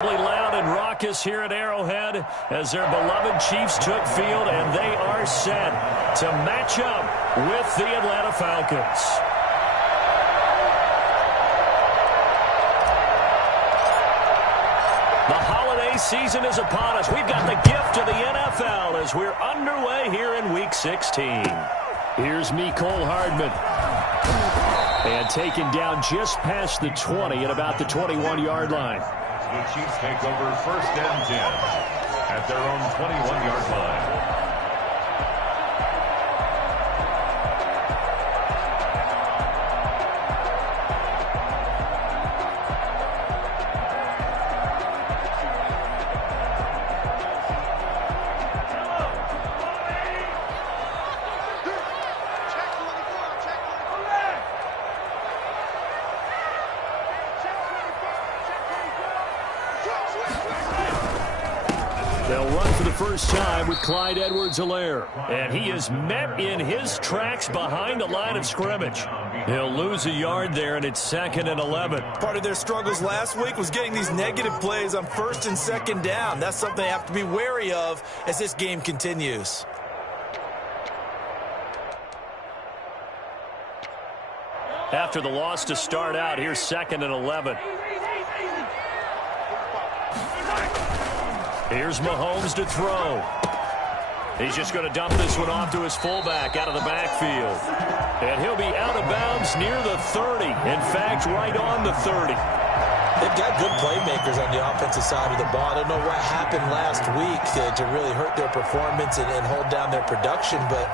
Loud and raucous here at Arrowhead as their beloved Chiefs took field, and they are set to match up with the Atlanta Falcons. The holiday season is upon us. We've got the gift of the NFL as we're underway here in Week 16. Here's Mecole Hardman. And taken down just past the 20 at about the 21-yard line. The Chiefs take over 1st and 10 at their own 21-yard line. They'll run for the first time with Clyde Edwards-Helaire. And he is met in his tracks behind the line of scrimmage. He'll lose a yard there, and it's 2nd and 11. Part of their struggles last week was getting these negative plays on 1st and 2nd down. That's something they have to be wary of as this game continues. After the loss to start out, here's 2nd and 11. Here's Mahomes to throw. He's just going to dump this one off to his fullback out of the backfield. And he'll be out of bounds near the 30. In fact, right on the 30. They've got good playmakers on the offensive side of the ball. I don't know what happened last week to really hurt their performance and hold down their production, but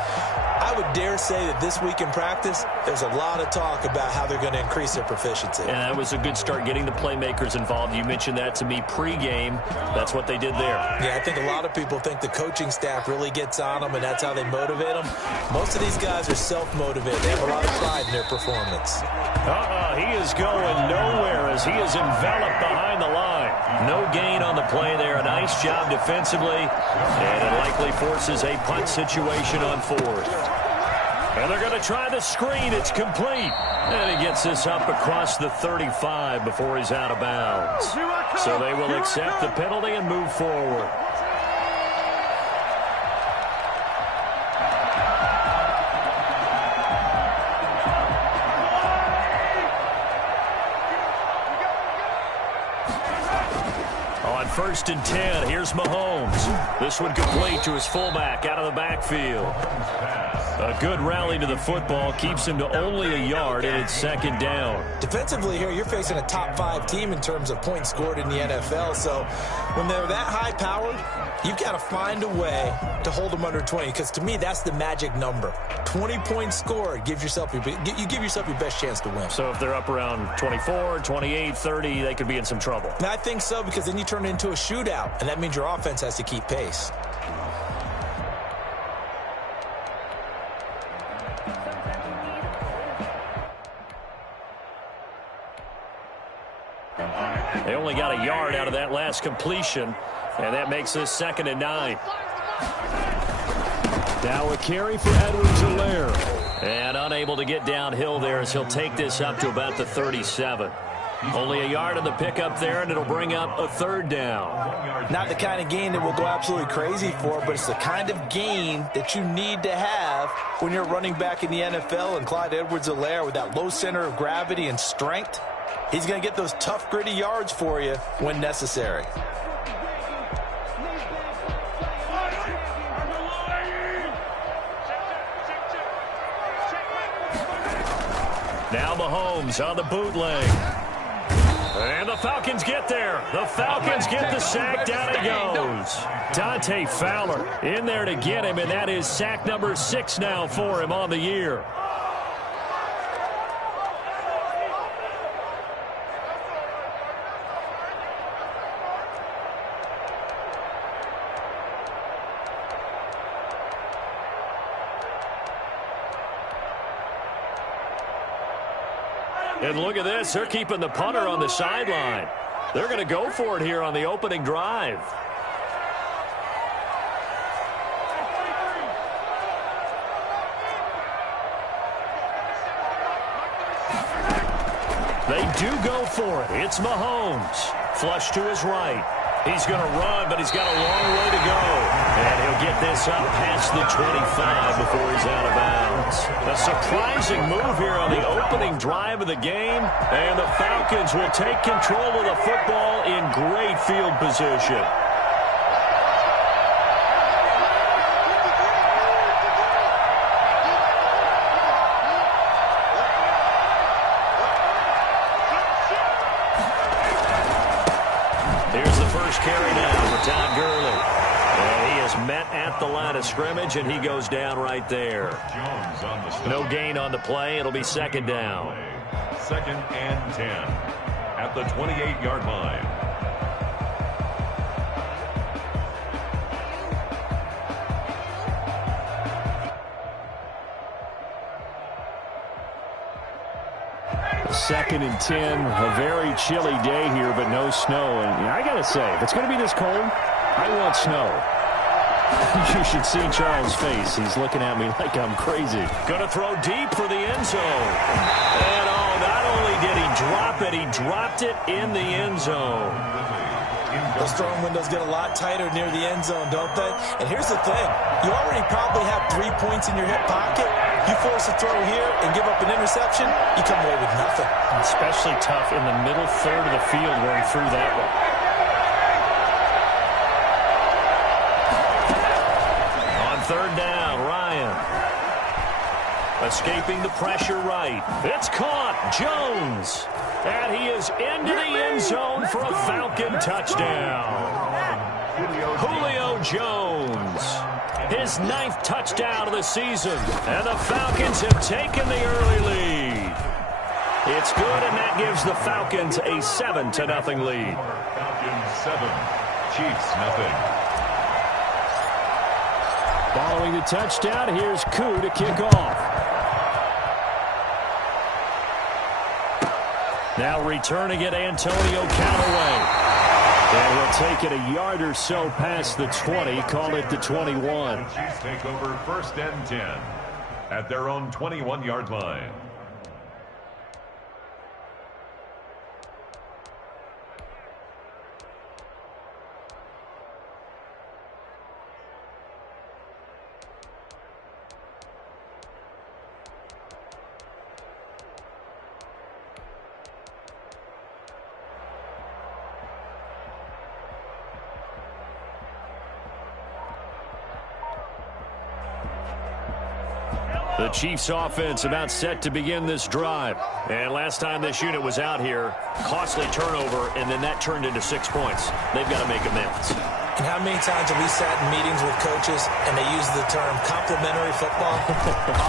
I would dare say that this week in practice, there's a lot of talk about how they're going to increase their proficiency. And that was a good start getting the playmakers involved. You mentioned that to me pregame. That's what they did there. Yeah, I think a lot of people think the coaching staff really gets on them, and that's how they motivate them. Most of these guys are self-motivated. They have a lot of pride in their performance. He is going nowhere as he is enveloped behind the line. No gain on the play there. A nice job defensively, and it likely forces a punt situation on 4th. And they're going to try the screen. It's complete. And he gets this up across the 35 before he's out of bounds. So they will accept the penalty and move forward. On 1st and 10, here's Mahomes. This one complete to his fullback out of the backfield. A good rally to the football keeps him to only a yard, and it's 2nd down. Defensively here, you're facing a top 5 team in terms of points scored in the NFL. So when they're that high-powered, you've got to find a way to hold them under 20, because to me, that's the magic number. 20 points scored, you give yourself your best chance to win. So if they're up around 24, 28, 30, they could be in some trouble. And I think so, because then you turn it into a shootout, and that means your offense has to keep pace. They only got a yard out of that last completion, and that makes this 2nd and 9. Now a carry for Edwards-Helaire. And unable to get downhill there as he'll take this up to about the 37. Only a yard on the pickup there, and it'll bring up a 3rd down. Not the kind of gain that we'll go absolutely crazy for, but it's the kind of gain that you need to have when you're running back in the NFL. And Clyde Edwards-Helaire, with that low center of gravity and strength, he's going to get those tough, gritty yards for you when necessary. Now Mahomes on the bootleg. And the Falcons get there. The Falcons get the sack. Down he goes. Dante Fowler in there to get him, and that is sack number 6 now for him on the year. And look at this. They're keeping the punter on the sideline. They're going to go for it here on the opening drive. They do go for it. It's Mahomes. Flush to his right. He's going to run, but he's got a long way to go. And he'll get this up past the 25 before he's out of bounds. A surprising move here on the opening drive of the game. And the Falcons will take control of the football in great field position. Carry now for Todd Gurley. And he is met at the line of scrimmage, and he goes down right there. No gain on the play. It'll be second down. Second and 10 at the 28-yard line. Second and 10, a very chilly day here, but no snow. And I got to say, if it's going to be this cold, I want snow. You should see Charles' face. He's looking at me like I'm crazy. Going to throw deep for the end zone. And not only did he drop it, he dropped it in the end zone. Those throwing windows get a lot tighter near the end zone, don't they? And here's the thing. You already probably have 3 points in your hip pocket. You force a throw here and give up an interception, you come away with nothing. Especially tough in the middle third of the field where he threw that one. On third down, Ryan. Escaping the pressure right. It's caught. Jones. And he is into the end zone for a Falcon touchdown. Julio Jones. His 9th touchdown of the season. And the Falcons have taken the early lead. It's good, and that gives the Falcons a 7-0 lead. Falcons 7, Chiefs nothing. Following the touchdown, here's Koo to kick off. Now returning it, Antonio Callaway. And he'll take it a yard or so past the 20, call it the 21. Chiefs take over first and 10 at their own 21-yard line. The Chiefs offense about set to begin this drive. And last time this unit was out here, costly turnover, and then that turned into 6 points. They've got to make amends. And how many times have we sat in meetings with coaches and they use the term complementary football?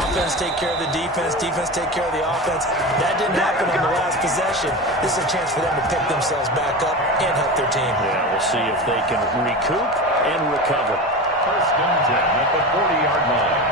Offense take care of the defense, defense take care of the offense. That didn't happen on the last possession. This is a chance for them to pick themselves back up and help their team. Yeah, we'll see if they can recoup and recover. First and 10 at the 40-yard line.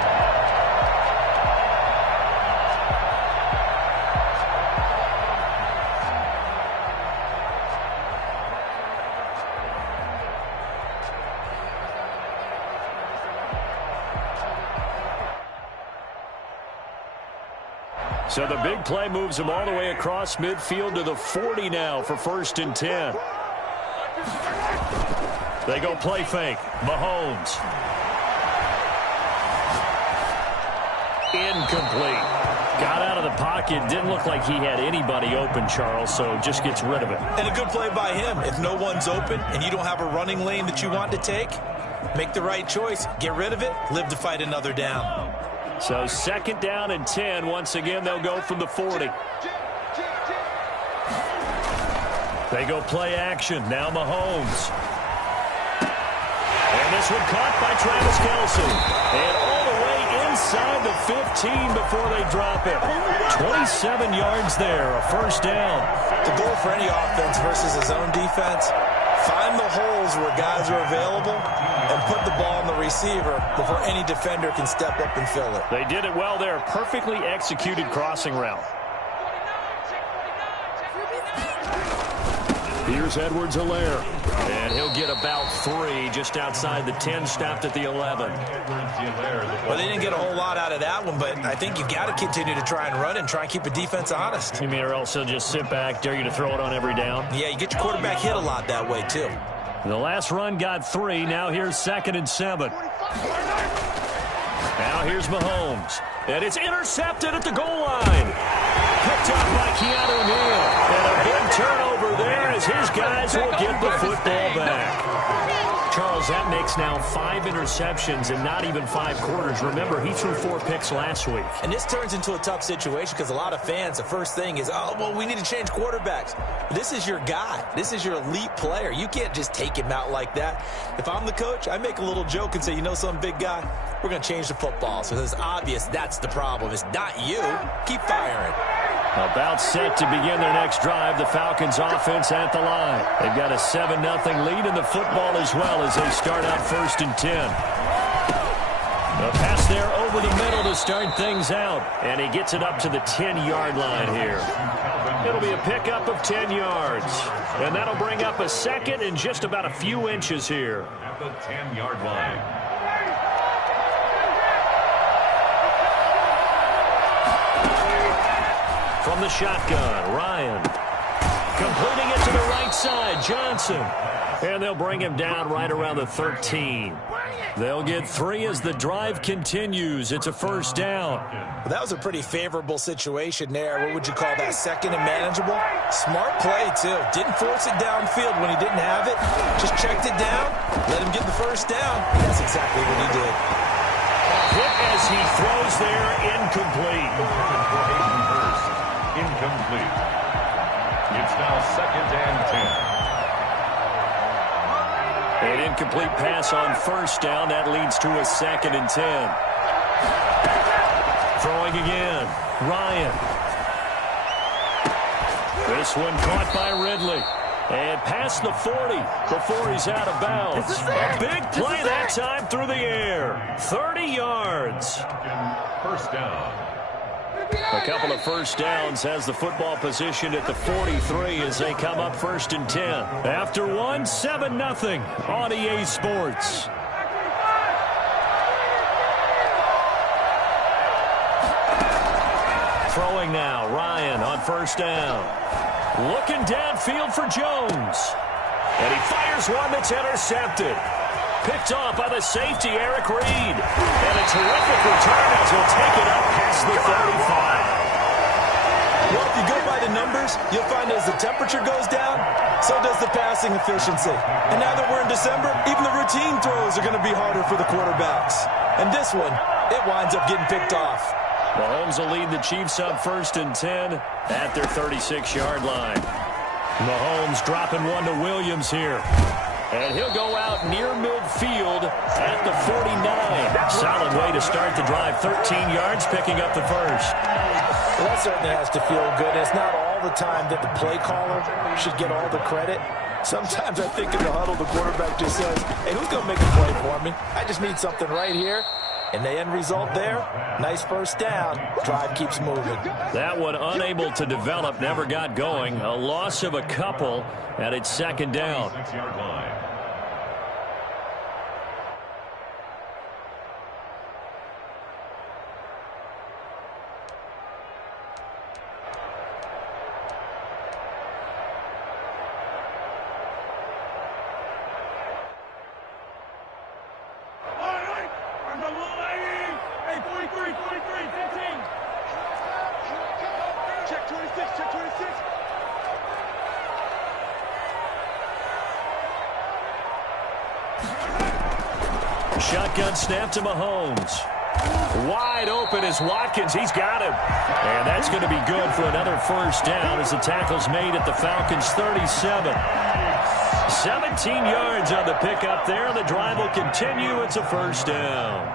So the big play moves them all the way across midfield to the 40 now for first and 10. They go play fake. Mahomes. Incomplete. Got out of the pocket. Didn't look like he had anybody open, Charles, so just gets rid of it. And a good play by him. If no one's open and you don't have a running lane that you want to take, make the right choice. Get rid of it. Live to fight another down. So second down and 10. Once again, they'll go from the 40. They go play action. Now Mahomes. And this one caught by Travis Kelce. And all the way inside the 15 before they drop it. 27 yards there, a first down. The goal for any offense versus his own defense, find the holes where guys are available and put the ball on the receiver before any defender can step up and fill it. They did it well there. Perfectly executed crossing route. Here's Edwards-Helaire. And he'll get about 3 just outside the 10, stopped at the 11. Well, they didn't get a whole lot out of that one, but I think you got to continue to try and run and try and keep the defense honest. You mean or else they'll just sit back, dare you to throw it on every down? Yeah, you get your quarterback hit a lot that way, too. The last run got 3. Now here's 2nd and 7. Now here's Mahomes. And it's intercepted at the goal line. Picked up by Keanu Neal. And a big turnover there as his guys will get the football back. Charles, that makes now 5 interceptions in not even 5 quarters. Remember, he threw 4 picks last week. And this turns into a tough situation because a lot of fans, the first thing is, oh, well, we need to change quarterbacks. This is your guy. This is your elite player. You can't just take him out like that. If I'm the coach, I make a little joke and say, you know something, big guy? We're going to change the football. So it's obvious that's the problem. It's not you. Keep firing. About set to begin their next drive, the Falcons offense at the line. They've got a 7-0 lead in the football as well as they start out 1st and 10. A pass there over the middle to start things out. And he gets it up to the 10-yard line here. It'll be a pickup of 10 yards. And that'll bring up a 2nd and just about a few inches here. At the 10-yard line. From the shotgun, Ryan. Completing it to the right side, Johnson. And they'll bring him down right around the 13. They'll get 3 as the drive continues. It's a 1st down. Well, that was a pretty favorable situation there. What would you call that, 2nd and manageable? Smart play, too. Didn't force it downfield when he didn't have it. Just checked it down, let him get the 1st down. That's exactly what he did. Hit as he throws there, incomplete. Incomplete. It's now 2nd and 10. An incomplete pass on 1st down. That leads to a 2nd and 10. Throwing again. Ryan. This one caught by Ridley. And past the 40 before he's out of bounds. A big play that time through the air. 30 yards. 1st down. A couple of 1st downs has the football position at the 43 as they come up 1st and 10. After 1, 7-0 on EA Sports. Throwing now, Ryan on 1st down. Looking downfield for Jones. And he fires one that's intercepted. Picked off by the safety, Eric Reed. And a terrific return as he'll take it up past the 35. Well, if you go by the numbers, you'll find as the temperature goes down, so does the passing efficiency. And now that we're in December, even the routine throws are going to be harder for the quarterbacks. And this one, it winds up getting picked off. Mahomes will lead the Chiefs up 1st and 10 at their 36-yard line. Mahomes dropping one to Williams here. And he'll go out near midfield at the 49. Solid way to start the drive. 13 yards, picking up the 1st. Well, that certainly has to feel good. It's not all the time that the play caller should get all the credit. Sometimes I think in the huddle, the quarterback just says, hey, who's going to make a play for me? I just need something right here. And the end result there, nice 1st down. Drive keeps moving. That one unable to develop, never got going. A loss of a couple, and it's 2nd down. 6-yard line. Shotgun snap to Mahomes. Wide open is Watkins. He's got him. And that's going to be good for another 1st down as the tackle's made at the Falcons' 37. 17 yards on the pickup there. The drive will continue. It's a 1st down.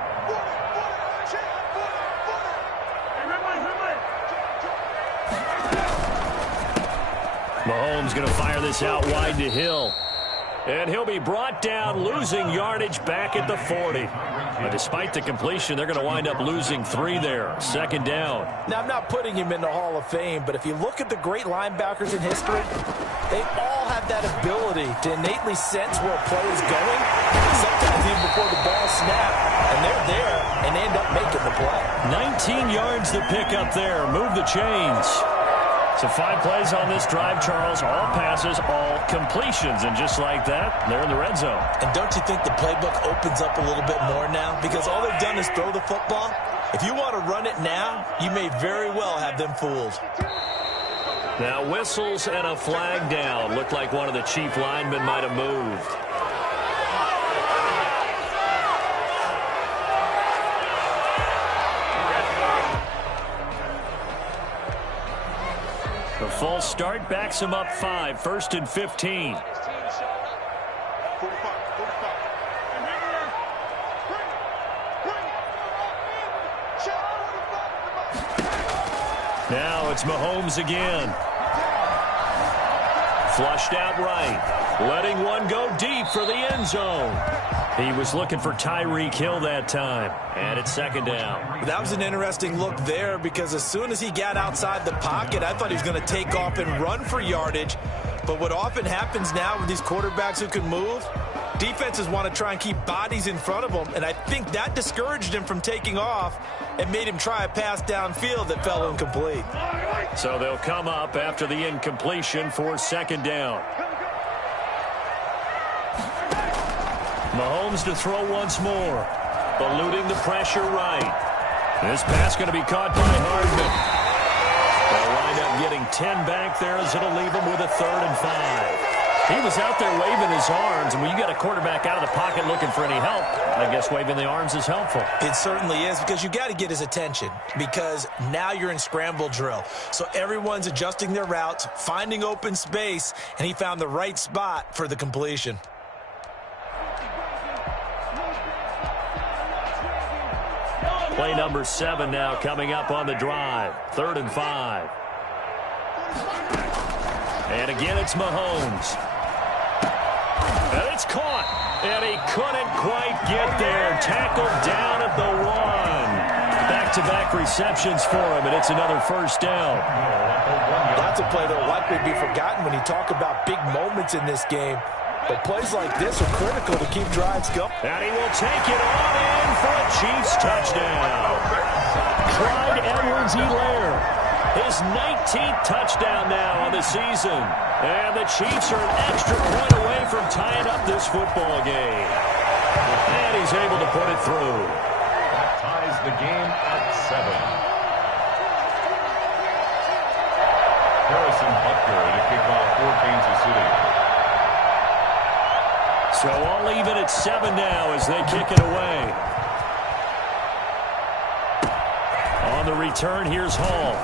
Mahomes going to fire this out wide to Hill. And he'll be brought down, losing yardage back at the 40. But despite the completion, they're going to wind up losing 3 there. Second down. Now, I'm not putting him in the Hall of Fame, but if you look at the great linebackers in history, they all have that ability to innately sense where a play is going, sometimes even before the ball snaps, and they're there, and they end up making the play. 19 yards to pick up there. Move the chains. So 5 plays on this drive, Charles. All passes, all completions. And just like that, they're in the red zone. And don't you think the playbook opens up a little bit more now? Because all they've done is throw the football. If you want to run it now, you may very well have them fooled. Now whistles and a flag down. Looked like one of the chief linemen might have moved. The full start backs him up 5, 1st and 15. Now it's Mahomes again. Flushed out right. Letting one go deep for the end zone. He was looking for Tyreek Hill that time. And it's second down. That was an interesting look there because as soon as he got outside the pocket, I thought he was going to take off and run for yardage. But what often happens now with these quarterbacks who can move, defenses want to try and keep bodies in front of them. And I think that discouraged him from taking off and made him try a pass downfield that fell incomplete. So they'll come up after the incompletion for second down. Mahomes to throw once more. Eluding the pressure right. This pass going to be caught by Hardman. They'll wind up getting 10 back there as it'll leave him with a 3rd and 5. He was out there waving his arms, and when you got a quarterback out of the pocket looking for any help, I guess waving the arms is helpful. It certainly is because you got to get his attention because now you're in scramble drill. So everyone's adjusting their routes, finding open space, and he found the right spot for the completion. Play number 7 now coming up on the drive. 3rd and 5. And again, it's Mahomes. And it's caught. And he couldn't quite get there. Tackled down at the 1. Back-to-back receptions for him, and it's another first down. That's a play that will likely be forgotten when you talk about big moments in this game. But plays like this are critical to keep drives going. And he will take it on in for a Chiefs touchdown. Clyde Edwards-Helaire, his 19th touchdown now on the season. And the Chiefs are an extra point away from tying up this football game. And he's able to put it through. That ties the game at 7. Harrison Butker to kick off for Kansas City. So all even at 7 now as they kick it away. On the return, here's Hall.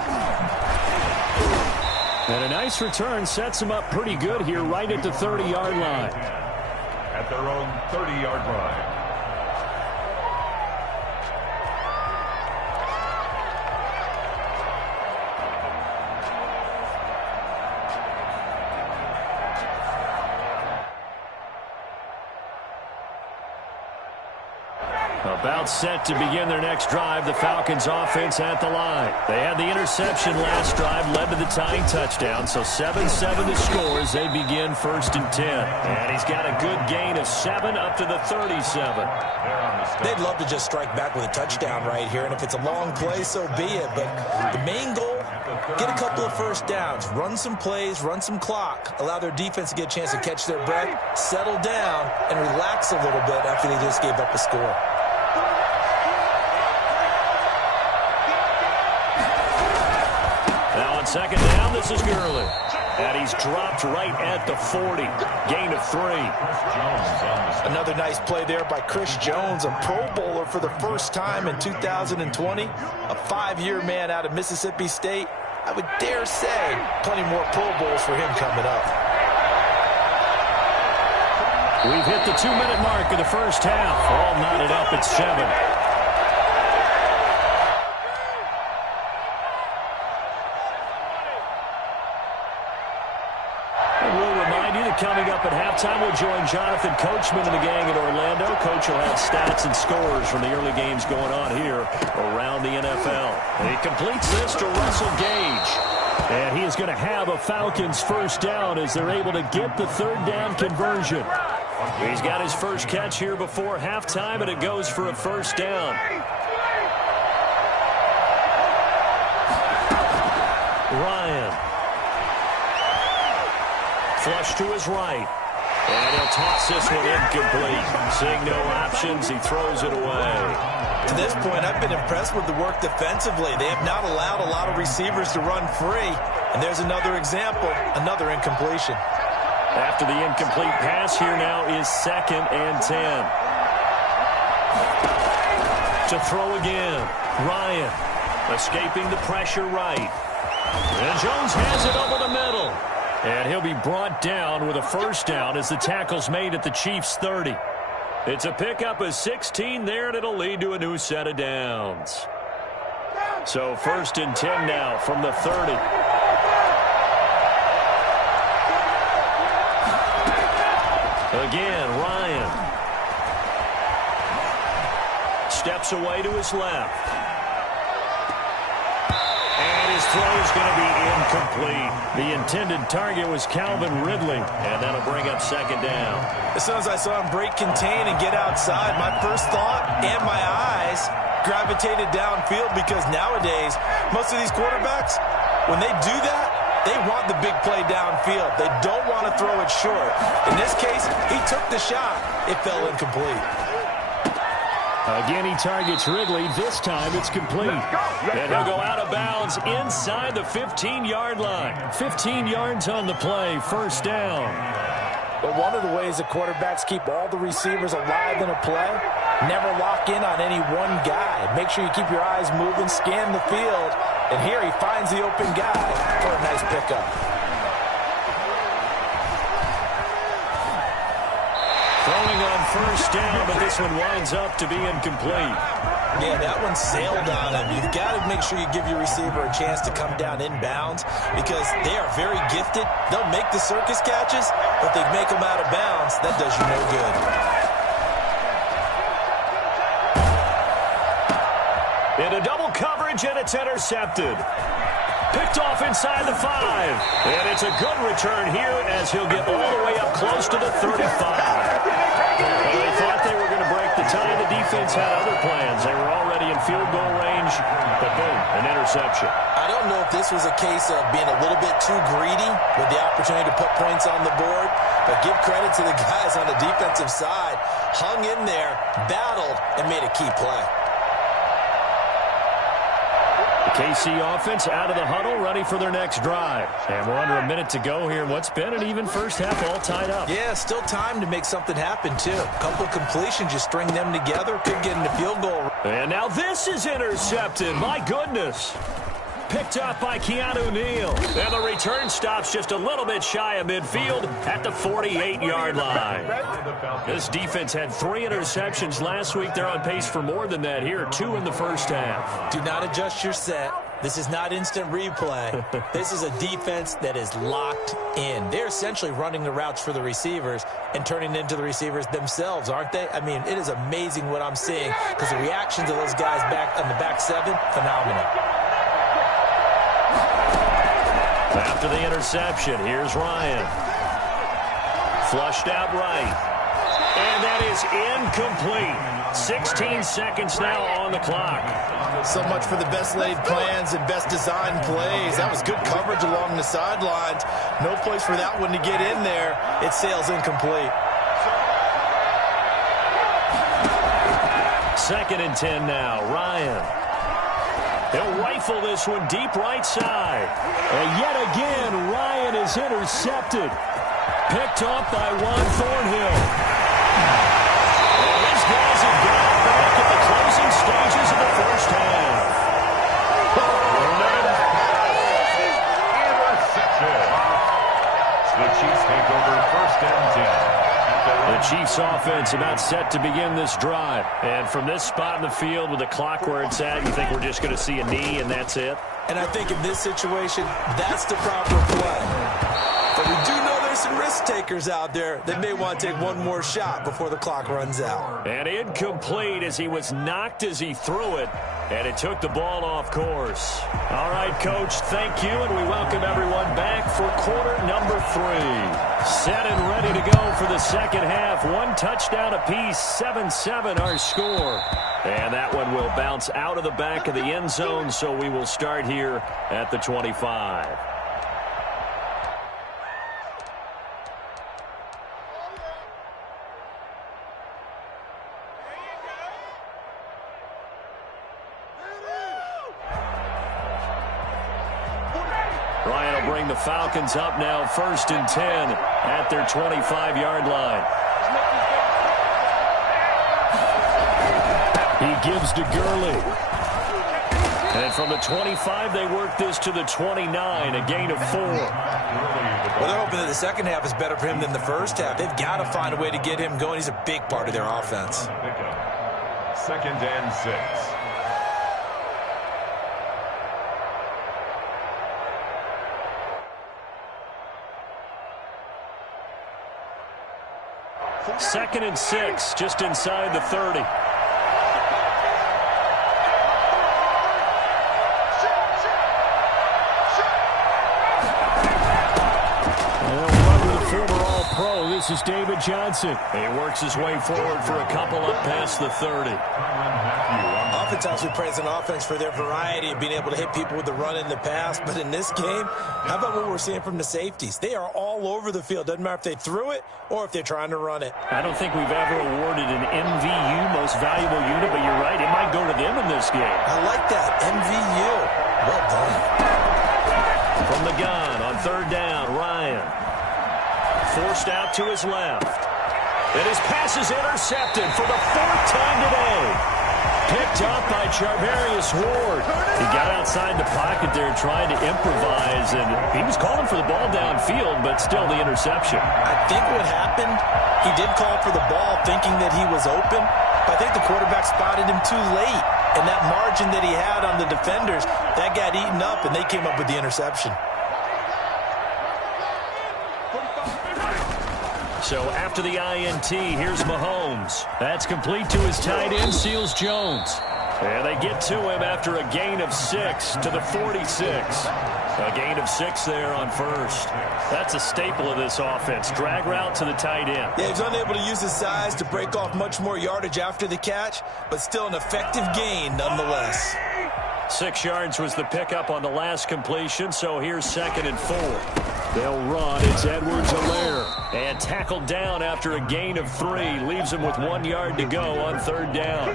And a nice return sets him up pretty good here right at the 30-yard line. At their own 30-yard line. About set to begin their next drive, the Falcons offense at the line. They had the interception last drive, led to the tying touchdown, so 7-7 the score as they begin 1st and 10. And he's got a good gain of 7 up to the 37. They'd love to just strike back with a touchdown right here, and if it's a long play, so be it. But the main goal, get a couple of first downs, run some plays, run some clock, allow their defense to get a chance to catch their breath, settle down, and relax a little bit after they just gave up a score. Now on second down, this is Gurley. And he's dropped right at the 40. Gain of 3. Another nice play there by Chris Jones, a Pro Bowler for the first time in 2020. A 5-year man out of Mississippi State. I would dare say plenty more Pro Bowls for him coming up. We've hit the 2-minute mark of the first half. All knotted up at 7. Coming up up at halftime. We'll join Jonathan Coachman and the gang in Orlando. Coach will have stats and scores from the early games going on here around the NFL. He completes this to Russell Gage. And he is going to have a Falcons first down as they're able to get the third down conversion. He's got his first catch here before halftime, and it goes for a first down. Ryan. Flush to his right. And he'll toss this one incomplete. Seeing no options, he throws it away. To this point, I've been impressed with the work defensively. They have not allowed a lot of receivers to run free. And there's another example, another incompletion. After the incomplete pass, here now is 2nd and 10. To throw again. Ryan escaping the pressure right. And Jones has it over the middle. And he'll be brought down with a first down as the tackle's made at the Chiefs' 30. It's a pickup of 16 there, and it'll lead to a new set of downs. So 1st and 10 now from the 30. Again, Ryan. Steps away to his left. And his throw is going to be incomplete. The intended target was Calvin Ridley, and that'll bring up 2nd down. As soon as I saw him break contain and get outside, my first thought and my eyes gravitated downfield, because nowadays, most of these quarterbacks, when they do that, they want the big play downfield. They don't want to throw it short. In this case, he took the shot. It fell incomplete. Again, he targets Ridley. This time it's complete. And he'll go out of bounds inside the 15-yard line. 15 yards on the play, first down. But one of the ways the quarterbacks keep all the receivers alive in a play, never lock in on any one guy. Make sure you keep your eyes moving, scan the field. And here he finds the open guy for a nice pickup. Throwing on first down, but this one winds up to be incomplete. Yeah, that one sailed on him. You've got to make sure you give your receiver a chance to come down inbounds, because they are very gifted. They'll make the circus catches, but they make them out of bounds. That does you no good. Into double coverage, and it's intercepted. Picked off inside the 5. And it's a good return here as he'll get all the way up close to the 35. Well, they thought they were going to break the tie. The defense had other plans. They were already in field goal range, but boom, an interception. I don't know if this was a case of being a little bit too greedy with the opportunity to put points on the board, but give credit to the guys on the defensive side. Hung in there, battled, and made a key play. KC offense out of the huddle, ready for their next drive. And we're under a minute to go here in what's been an even first half, all tied up. Yeah, still time to make something happen, too. A couple completions, just string them together, could get into field goal. And now this is intercepted. My goodness. Picked up by Keanu Neal. And the return stops just a little bit shy of midfield at the 48-yard line. This defense had 3 interceptions last week. They're on pace for more than that here, 2 in the first half. Do not adjust your set. This is not instant replay. This is a defense that is locked in. They're essentially running the routes for the receivers and turning into the receivers themselves, aren't they? I mean, it is amazing what I'm seeing, because the reactions of those guys back on the back 7, phenomenal. After the interception, here's Ryan. Flushed out right. And that is incomplete. 16 seconds now on the clock. So much for the best laid plans and best designed plays. That was good coverage along the sidelines. No place for that one to get in there. It sails incomplete. 2nd and 10 now. Ryan. They'll rifle this one deep right side. And yet again, Ryan is intercepted. Picked off by Juan Thornhill. And these guys have got it back at the closing stages of the first half. Interception. The Chiefs take over 1st and 10. The Chiefs offense about set to begin this drive. And from this spot in the field with the clock where it's at, you think we're just going to see a knee and that's it? And I think in this situation, that's the proper play. But we do know there's some risk takers out there that may want to take one more shot before the clock runs out. And incomplete as he was knocked as he threw it, and it took the ball off course. All right, Coach, thank you, and we welcome everyone back for quarter number 3. Set and ready to go for the second half. One touchdown apiece, 7-7 our score. And that one will bounce out of the back of the end zone, so we will start here at the 25. Ryan will bring the Falcons up now, 1st and 10 at their 25-yard line. He gives to Gurley. And from the 25, they work this to the 29, a gain of 4. Well, they're hoping that the second half is better for him than the first half. They've got to find a way to get him going. He's a big part of their offense. 2nd and 6. Second and 6, just inside the 30. All-Pro, this is David Johnson. He works his way forward for a couple up past the 30. Oftentimes we praise an offense for their variety of being able to hit people with the run in the pass, but in this game, how about what we're seeing from the safeties? They are all over the field. Doesn't matter if they threw it or if they're trying to run it. I don't think we've ever awarded an MVU, most valuable unit, but you're right, it might go to them in this game. I like that, MVU. Well done. From the gun on 3rd down, Ryan. Forced out to his left. And his pass is intercepted for the 4th time today. Picked up by Charvarius Ward. He got outside the pocket there trying to improvise, and he was calling for the ball downfield, but still the interception. I think what happened, he did call for the ball thinking that he was open, but I think the quarterback spotted him too late. And that margin that he had on the defenders, that got eaten up, and they came up with the interception. So after the INT, here's Mahomes. That's complete to his tight end, Seals Jones. And they get to him after a gain of 6 to the 46. A gain of 6 there on 1st. That's a staple of this offense. Drag route to the tight end. Yeah, he's unable to use his size to break off much more yardage after the catch, but still an effective gain nonetheless. 6 yards was the pickup on the last completion, so here's 2nd and 4. They'll run. It's Edwards-Helaire. And tackled down after a gain of 3. Leaves him with 1 yard to go on 3rd down.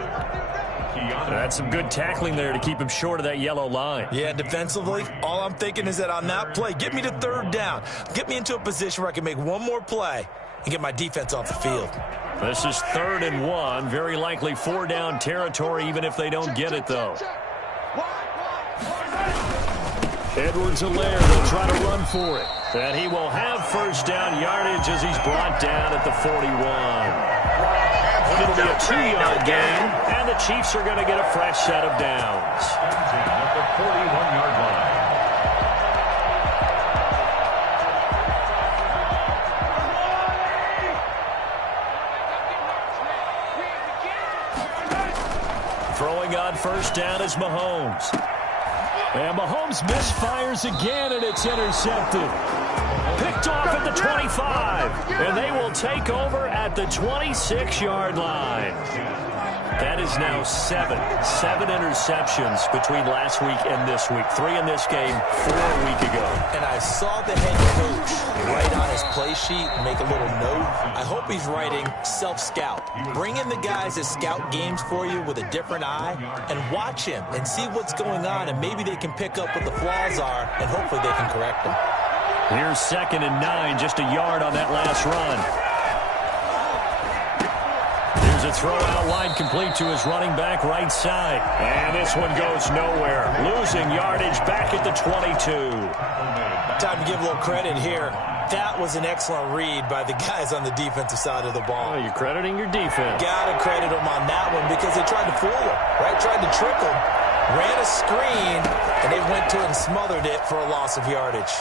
That's some good tackling there to keep him short of that yellow line. Yeah, defensively, all I'm thinking is that on that play, get me to 3rd down. Get me into a position where I can make one more play and get my defense off the field. This is 3rd and 1. Very likely 4-down territory, even if they don't get it, though. Edwards-Helaire, they'll try to run for it. And he will have 1st down yardage as he's brought down at the 41. It'll be a 2-yard gain, and the Chiefs are going to get a fresh set of downs. At the 41-yard line. Throwing on 1st down is Mahomes. And Mahomes misfires again, and it's intercepted. Picked off at the 25, and they will take over at the 26-yard line. That is now 7 interceptions between last week and this week. 3 in this game, 4 a week ago. And I saw the head coach write on his play sheet, make a little note. I hope he's writing self-scout. Bring in the guys that scout games for you with a different eye and watch him and see what's going on, and maybe they can pick up what the flaws are, and hopefully they can correct them. Here's 2nd and 9, just a yard on that last run. Here's a throw out wide, complete to his running back right side. And this one goes nowhere. Losing yardage back at the 22. Time to give a little credit here. That was an excellent read by the guys on the defensive side of the ball. Oh, you're crediting your defense. Got to credit them on that one because they tried to fool him, right? Tried to trick him. Ran a screen, and they went to it and smothered it for a loss of yardage.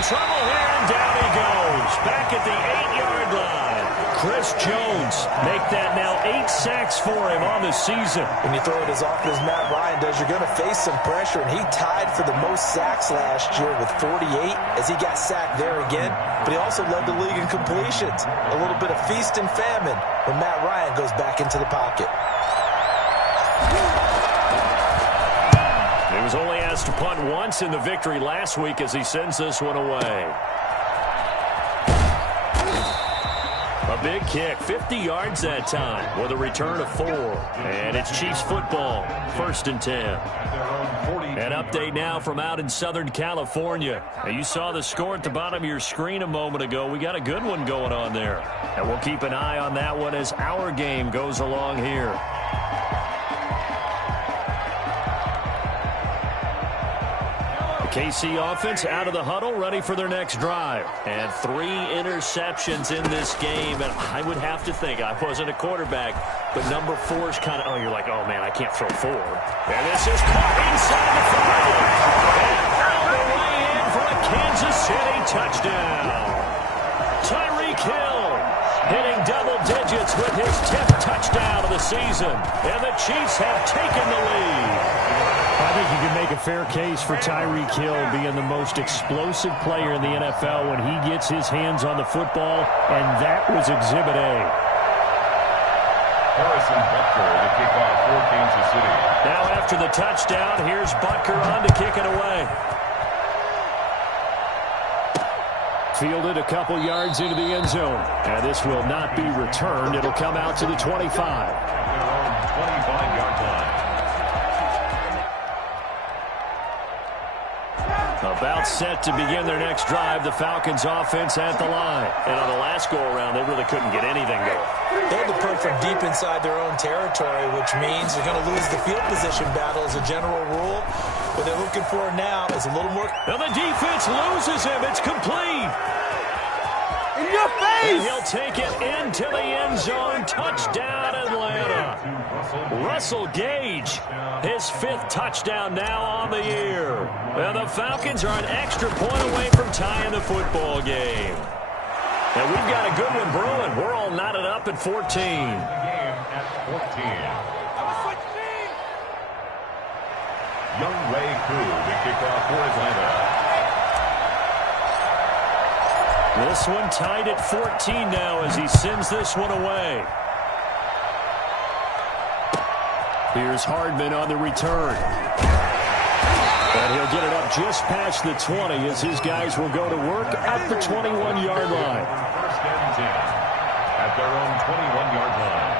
in trouble here, and down he goes. Back at the 8-yard line. Chris Jones make that now 8 sacks for him on the season. When you throw it as often as Matt Ryan does, you're going to face some pressure, and he tied for the most sacks last year with 48 as he got sacked there again, but he also led the league in completions. A little bit of feast and famine when Matt Ryan goes back into the pocket. He was only asked to punt once in the victory last week as he sends this one away. A big kick, 50 yards that time with a return of 4. And it's Chiefs football, 1st and 10. An update now from out in Southern California. Now, you saw the score at the bottom of your screen a moment ago. We got a good one going on there. And we'll keep an eye on that one as our game goes along here. KC offense out of the huddle, ready for their next drive. And 3 interceptions in this game. And I would have to think, I wasn't a quarterback, but number 4 is kind of, you're like, oh, man, I can't throw 4. And this is caught inside the 5. And all the way in for a Kansas City touchdown. Tyreek Hill hitting double digits with his 10th touchdown of the season. And the Chiefs have taken the lead. I think you can make a fair case for Tyreek Hill being the most explosive player in the NFL when he gets his hands on the football, and that was Exhibit A. Harrison Butker to kick off for Kansas City. Now after the touchdown, here's Butker on to kick it away. Fielded a couple yards into the end zone. And this will not be returned. It'll come out to the 25. 25-yard line. About set to begin their next drive, the Falcons offense at the line. And on the last go-around, they really couldn't get anything going. They had to punt from deep inside their own territory, which means they're going to lose the field position battle as a general rule. What they're looking for now is a little more. Now the defense loses him. It's complete. In your face! And he'll take it into the end zone. Touchdown, Atlanta. Russell Gage, his 5th touchdown now on the year. And the Falcons are an extra point away from tying the football game. And we've got a good one brewing. We're all knotted up at 14. The game at 14. Young Ray Crew to kick off for Atlanta. This one tied at 14 now as he sends this one away. Here's Hardman on the return. And he'll get it up just past the 20 as his guys will go to work at the 21-yard line. 1st and 10 at their own 21-yard line.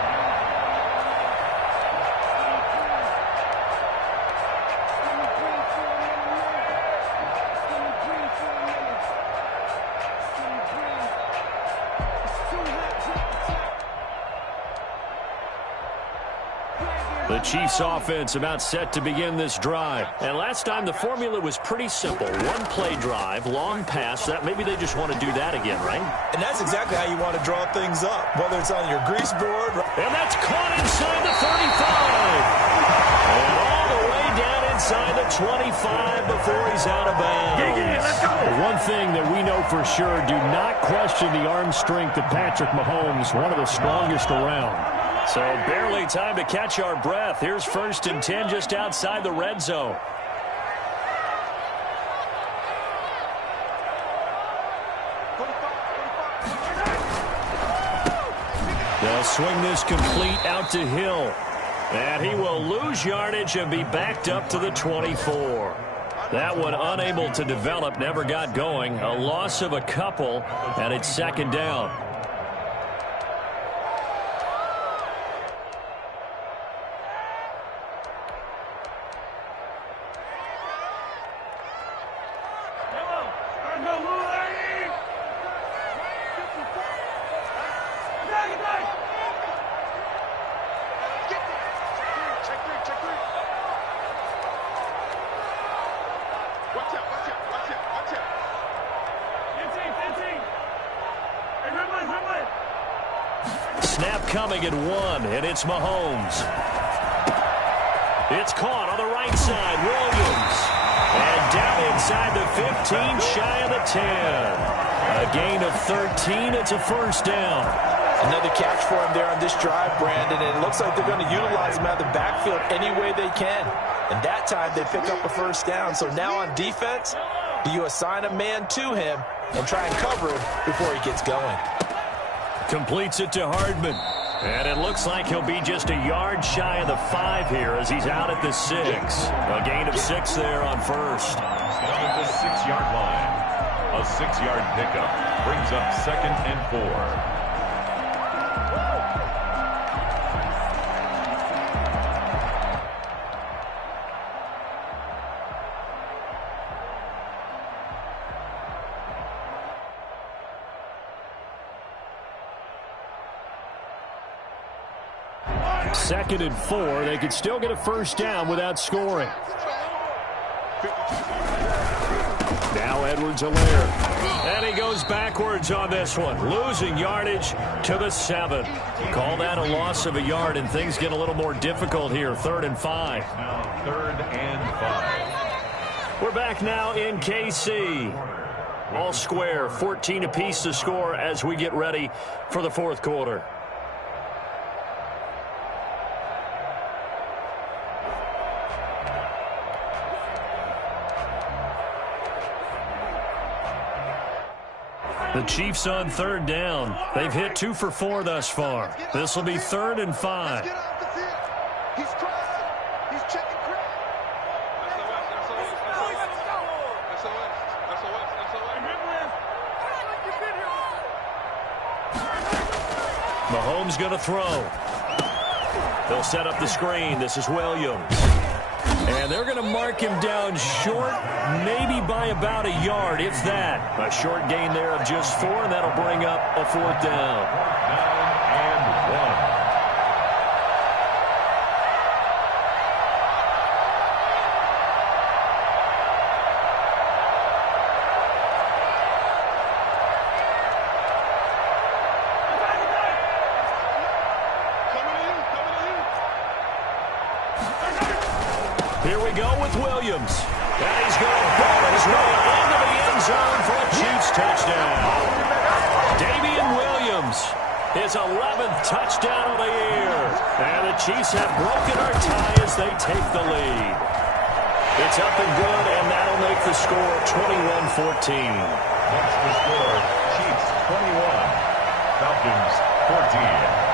The Chiefs offense about set to begin this drive. And last time the formula was pretty simple. 1-play drive, long pass. That maybe they just want to do that again, right? And that's exactly how you want to draw things up, whether it's on your grease board. And that's caught inside the 35. And all the way down inside the 25 before he's out of bounds. One thing that we know for sure, do not question the arm strength of Patrick Mahomes, one of the strongest around. So barely time to catch our breath. Here's 1st and 10 just outside the red zone. They'll swing this complete out to Hill. And he will lose yardage and be backed up to the 24. That one unable to develop, never got going. A loss of a couple, and it's 2nd down. Snap coming at 1, and it's Mahomes. It's caught on the right side. Williams. And down inside the 15, shy of the 10. A gain of 13. It's a first down. Another catch for him there on this drive, Brandon, and it looks like they're going to utilize him out of the backfield any way they can. And that time they pick up a first down. So now on defense, do you assign a man to him and try and cover him before he gets going? Completes it to Hardman. And it looks like he'll be just a yard shy of the 5 here as he's out at the 6. A gain of 6 there on first. Down at the 6-yard line. A 6-yard pickup brings up 2nd and 4. Second and 4. They could still get a first down without scoring. Now Edwards-Helaire. And he goes backwards on this one. Losing yardage to the 7. Call that a loss of a yard, and things get a little more difficult here. 3rd and 5. Now 3rd and 5. We're back now in KC. All square, 14 apiece to score as we get ready for the 4th quarter. The Chiefs on 3rd down. They've hit 2 for 4 thus far. This will be 3rd and 5. Mahomes going to throw. They'll set up the screen. This is Williams. And they're going to mark him down short, maybe by about a yard, if that. A short gain there of just 4, and that'll bring up a 4th down. 9 and 1. Here we go with Williams. And he's going to ball his way into the end zone for a Chiefs touchdown. Damian Williams, his 11th touchdown of the year. And the Chiefs have broken our tie as they take the lead. It's up and good, and that'll make the score 21-14. That's the score. Chiefs 21. Falcons 14.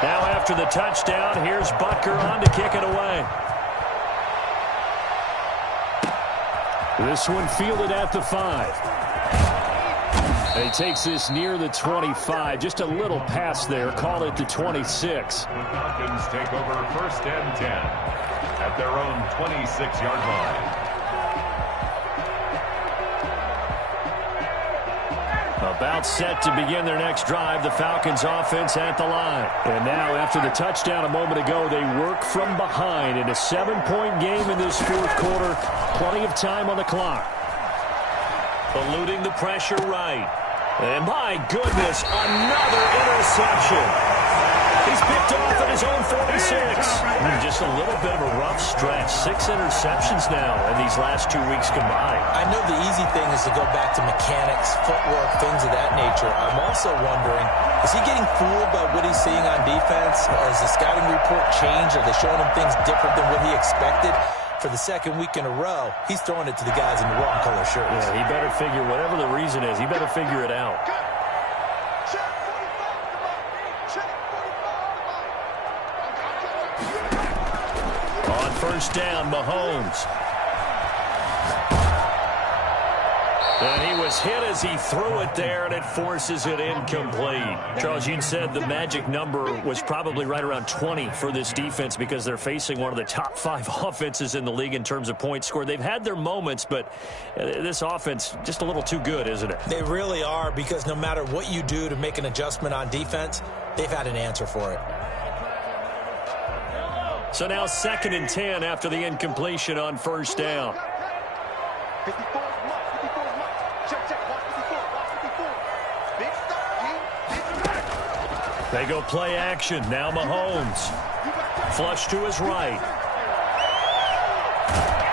Now after the touchdown, here's Butker on to kick it away. This one fielded at the 5. And he takes this near the 25. Just a little pass there. Call it the 26. The Falcons take over 1st and 10 at their own 26-yard line. About set to begin their next drive, the Falcons offense at the line. And now, after the touchdown a moment ago, they work from behind in a 7-point game in this 4th quarter. Plenty of time on the clock. Eluding the pressure right. And my goodness, another interception. He's picked off at his own 46. Just a little bit of a rough stretch. 6 interceptions now in these last 2 weeks combined. I know the easy thing is to go back to mechanics, footwork, things of that nature. I'm also wondering, is he getting fooled by what he's seeing on defense? Has the scouting report changed? Are they showing him things different than what he expected? For the 2nd week in a row, he's throwing it to the guys in the wrong color shirts. Yeah, he better figure, whatever the reason is, he better figure it out. On 1st down, Mahomes. And he was hit as he threw it there, and it forces it incomplete. Charles, you said the magic number was probably right around 20 for this defense because they're facing one of the top 5 offenses in the league in terms of points scored. They've had their moments, but this offense just a little too good, isn't it? They really are, because no matter what you do to make an adjustment on defense, they've had an answer for it. So now 2nd and 10 after the incompletion on 1st down. 54 is Mike. 54 is Mike. Check. Watch 54. Watch 54. Big stop. Big stop. They go play action. Now Mahomes. Flush to his right.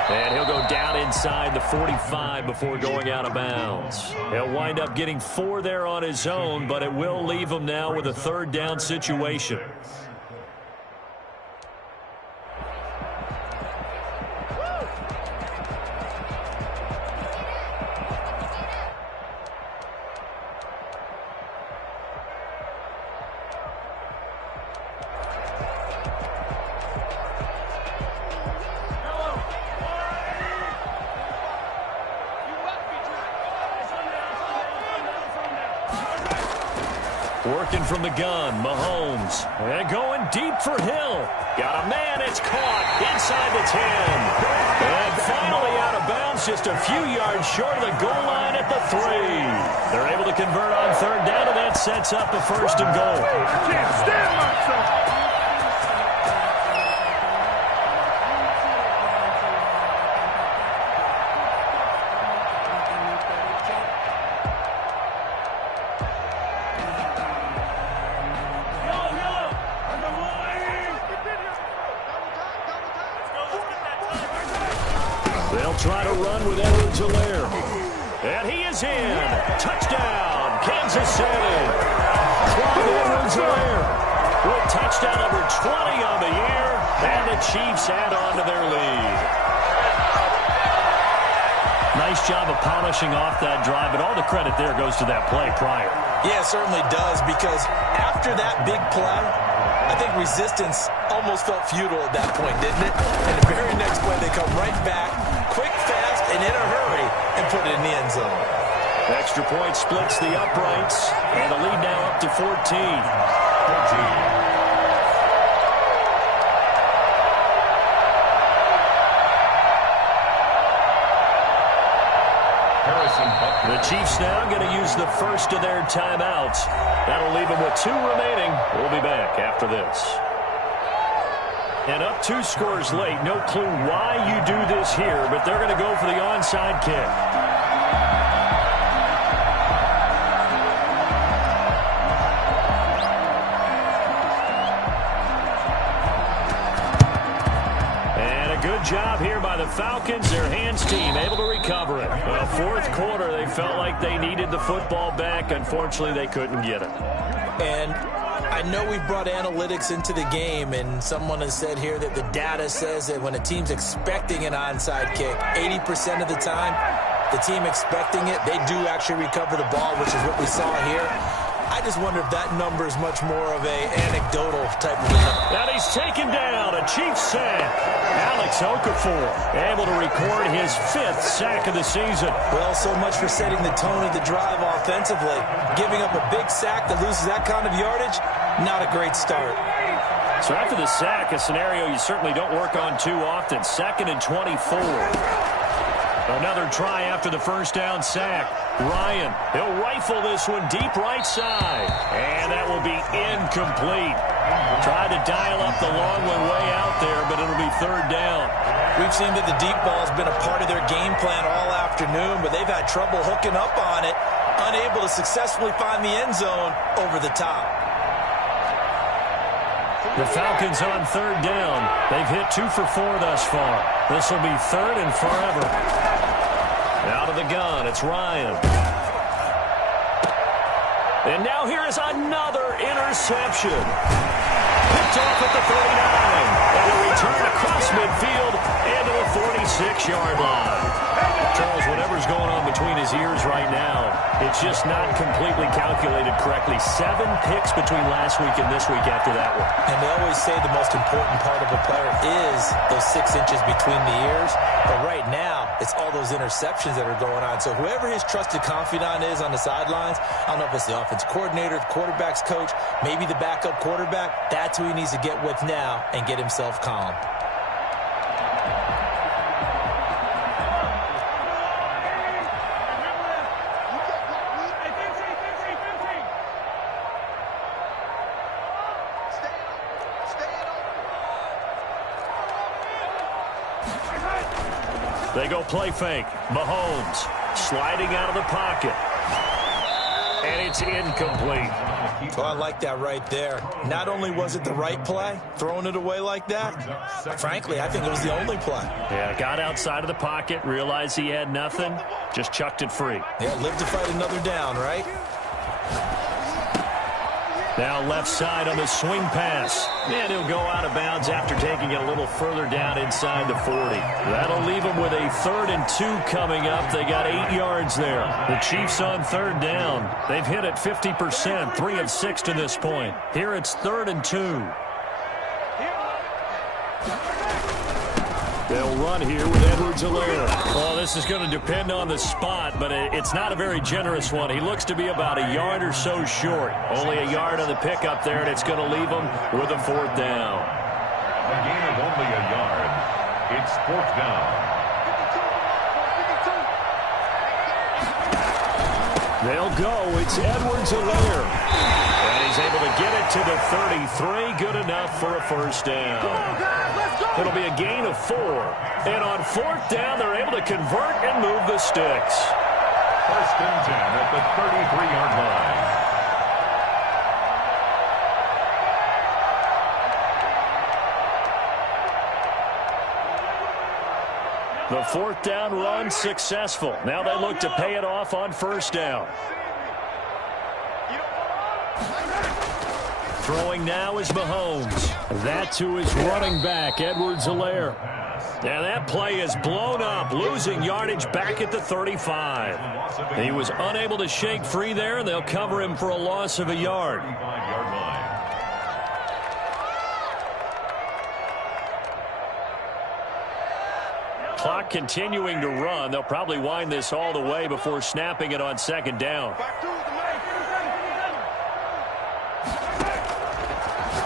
And he'll go down inside the 45 before going out of bounds. He'll wind up getting 4 there on his own, but it will leave him now with a third down situation. Working from the gun, Mahomes. And going deep for Hill. Got a man, it's caught inside the 10. And finally out of bounds, just a few yards short of the goal line at the 3. They're able to convert on third down, and that sets up a first and goal. I can't stand myself. They'll try to run with Edwards-Helaire. And he is in. Touchdown, Kansas City. Clyde Edwards-Helaire with touchdown number 20 on the year. And the Chiefs add on to their lead. Nice job of polishing off that drive, but all the credit there goes to that play prior. Yeah, it certainly does, because after that big play, I think resistance almost felt futile at that point, didn't it? And the very next play, they come right back, quick, fast, and in a hurry, and put it in the end zone. Extra point splits the uprights, and the lead now up to 14. The Chiefs now going to use the first of their timeouts. That'll leave them with 2 remaining. We'll be back after this. And up 2 scores late. No clue why you do this here, but they're going to go for the onside kick. Good job here by the Falcons. Their hands team able to recover it. Well, fourth quarter, they felt like they needed the football back. Unfortunately, they couldn't get it. And I know we've brought analytics into the game, and someone has said here that the data says that when a team's expecting an onside kick, 80% of the time, the team expecting it, they do actually recover the ball, which is what we saw here. I just wonder if that number is much more of a anecdotal type of a number. And he's taken down, a Chiefs sack. Alex Okafor able to record his 5th sack of the season. Well, so much for setting the tone of the drive offensively. Giving up a big sack that loses that kind of yardage, not a great start. So after the sack, a scenario you certainly don't work on too often. 2nd and 24. Another try after the first down sack. Ryan, he'll rifle this one deep right side. And that will be incomplete. Tried to dial up the long one way out there, but it'll be 3rd down. We've seen that the deep ball's been a part of their game plan all afternoon, but they've had trouble hooking up on it, unable to successfully find the end zone over the top. The Falcons on 3rd down. They've hit 2 for 4 thus far. This will be 3rd and forever. Out of the gun, it's Ryan. And now here is another interception. Picked off at the 39. And a return across midfield and to the 46-yard line. Charles, whatever's going on between his ears right now, it's just not completely calculated correctly. 7 picks between last week and this week after that one. And they always say the most important part of a player is those 6 inches between the ears. But right now, it's all those interceptions that are going on. So whoever his trusted confidant is on the sidelines, I don't know if it's the offense coordinator, the quarterback's coach, maybe the backup quarterback, that's who he needs to get with now and get himself calm. They go play fake. Mahomes sliding out of the pocket. and it's incomplete. Oh, I like that right there. Not only was it the right play, throwing it away like that, frankly, I think it was the only play. Yeah, got outside of the pocket, realized he had nothing, just chucked it free. Yeah, live to fight another down, right? Now left side on the swing pass. And he'll go out of bounds after taking it a little further down inside the 40. That'll leave them with a 3rd and 2 coming up. They got 8 yards there. The Chiefs on 3rd down. They've hit it 50%, 3 of 6 to this point. Here it's 3rd and 2. They'll run here with Edwards-Helaire. Well, this is going to depend on the spot, but it's not a very generous one. He looks to be about a yard or so short. Only a yard on the pickup there, and it's going to leave him with a 4th down. A gain of only a yard. It's 4th down. They'll go. It's Edwards-Helaire. And he's able to get it to the 33. Good enough for a 1st down. It'll be a gain of 4. And on 4th down, they're able to convert and move the sticks. 1st and 10 at the 33-yard The line. 4th down run successful. Now they look to pay it off on 1st down. Throwing now is Mahomes. That to his running back, Edwards-Helaire. And that play is blown up, losing yardage back at the 35. He was unable to shake free there, and they'll cover him for a loss of a yard. Clock continuing to run. They'll probably wind this all the way before snapping it on 2nd down.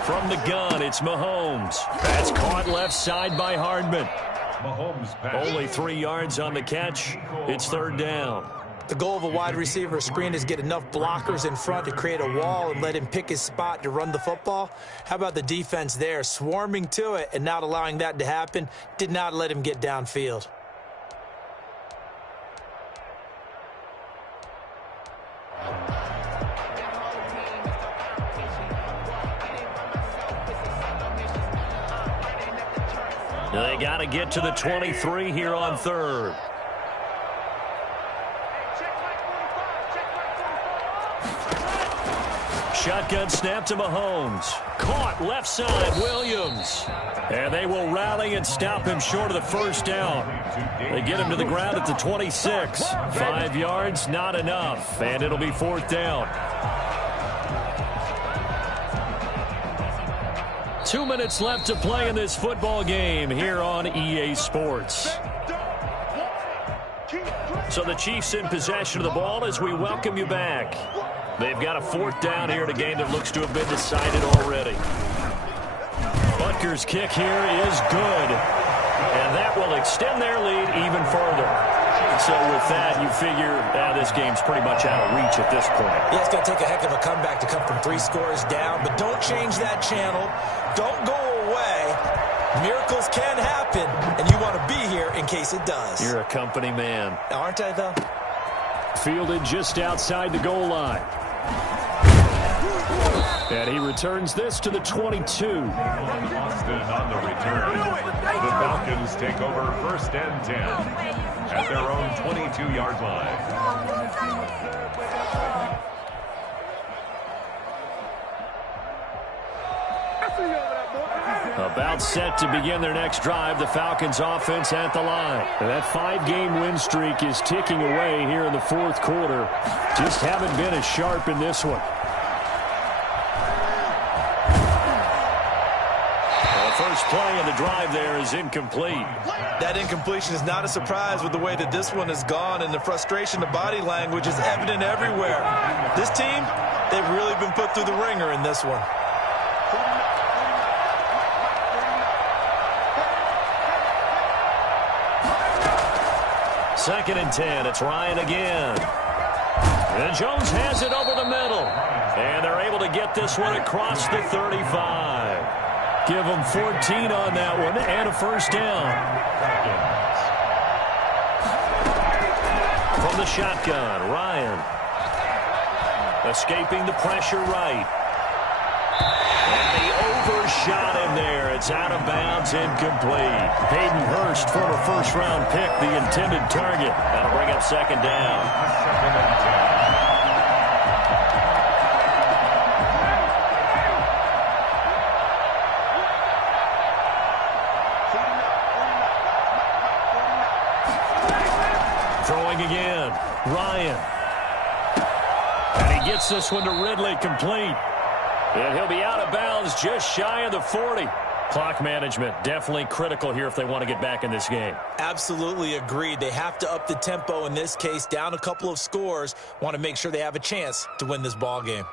From the gun, it's Mahomes. That's caught left side by Hardman. Only 3 yards on the catch. It's 3rd down. The goal of a wide receiver screen is get enough blockers in front to create a wall and let him pick his spot to run the football. How about the defense there, swarming to it and not allowing that to happen? Did not let him get downfield. They got to get to the 23 here on 3rd. Shotgun snap to Mahomes. Caught left side, Williams. And they will rally and stop him short of the 1st down. They get him to the ground at the 26. 5 yards, not enough. And it'll be 4th down. 2 minutes left to play in this football game here on EA Sports. So the Chiefs in possession of the ball as we welcome you back. They've got a 4th down here in a game that looks to have been decided already. Butker's kick here is good. And that will extend their lead even further. So with that, you figure this game's pretty much out of reach at this point. Yeah, it's going to take a heck of a comeback to come from 3 scores down. But don't change that channel. Don't go away. Miracles can happen, and you want to be here in case it does. You're a company man. Aren't I, though? Fielded just outside the goal line. And he returns this to the 22. Austin on the return. The Falcons take over 1st and 10 at their own 22-yard line. About set to begin their next drive, the Falcons offense at the line. And that 5-game win streak is ticking away here in the 4th quarter. Just haven't been as sharp in this one. The first play of the drive there is incomplete. That incompletion is not a surprise with the way that this one has gone, and the frustration, the body language is evident everywhere. This team, they've really been put through the ringer in this one. Second and 10. It's Ryan again. And Jones has it over the middle. And they're able to get this one across the 35. Give them 14 on that one and a 1st down. From the shotgun, Ryan. Escaping the pressure right. And he overshot him there. It's out of bounds, incomplete. Hayden Hurst, former first-round pick, the intended target. That'll bring up second down. Second and 10. Throwing again. Ryan. And he gets this one to Ridley, complete. And he'll be out of bounds just shy of the 40. Clock management definitely critical here if they want to get back in this game. Absolutely agreed. They have to up the tempo in this case, down a couple of scores. Want to make sure they have a chance to win this ball game.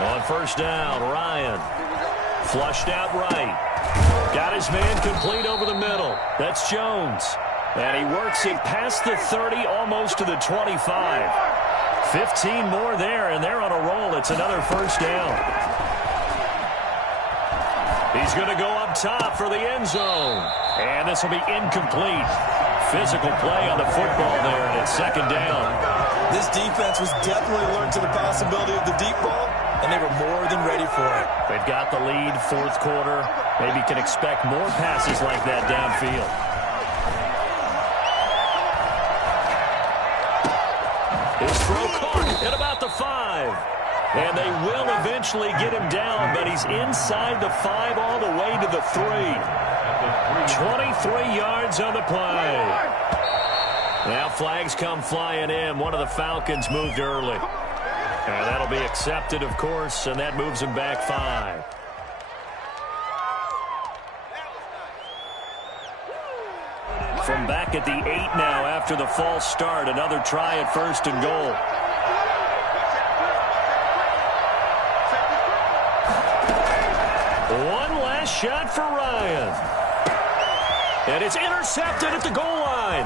On first down, Ryan. Flushed out right. Got his man complete over the middle. That's Jones. And he works it past the 30, almost to the 25. 15 more there, and they're on a roll. It's another first down. He's going to go up top for the end zone. And this will be incomplete. Physical play on the football there, and it's second down. This defense was definitely alert to the possibility of the deep ball, and they were more than ready for it. They've got the lead, fourth quarter. Maybe can expect more passes like that downfield. His throw caught at about the 5. And they will eventually get him down, but he's inside the 5 all the way to the 3. 23 yards on the play. Now flags come flying in. One of the Falcons moved early. And that'll be accepted, of course, and that moves him back 5. From back at the 8 now after the false start. Another try at first and goal. One last shot for Ryan. And it's intercepted at the goal line.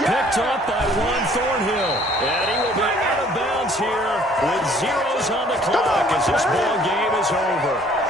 Picked up by Juan Thornhill. And he will be out of bounds here with zeros on the clock as this ball game is over.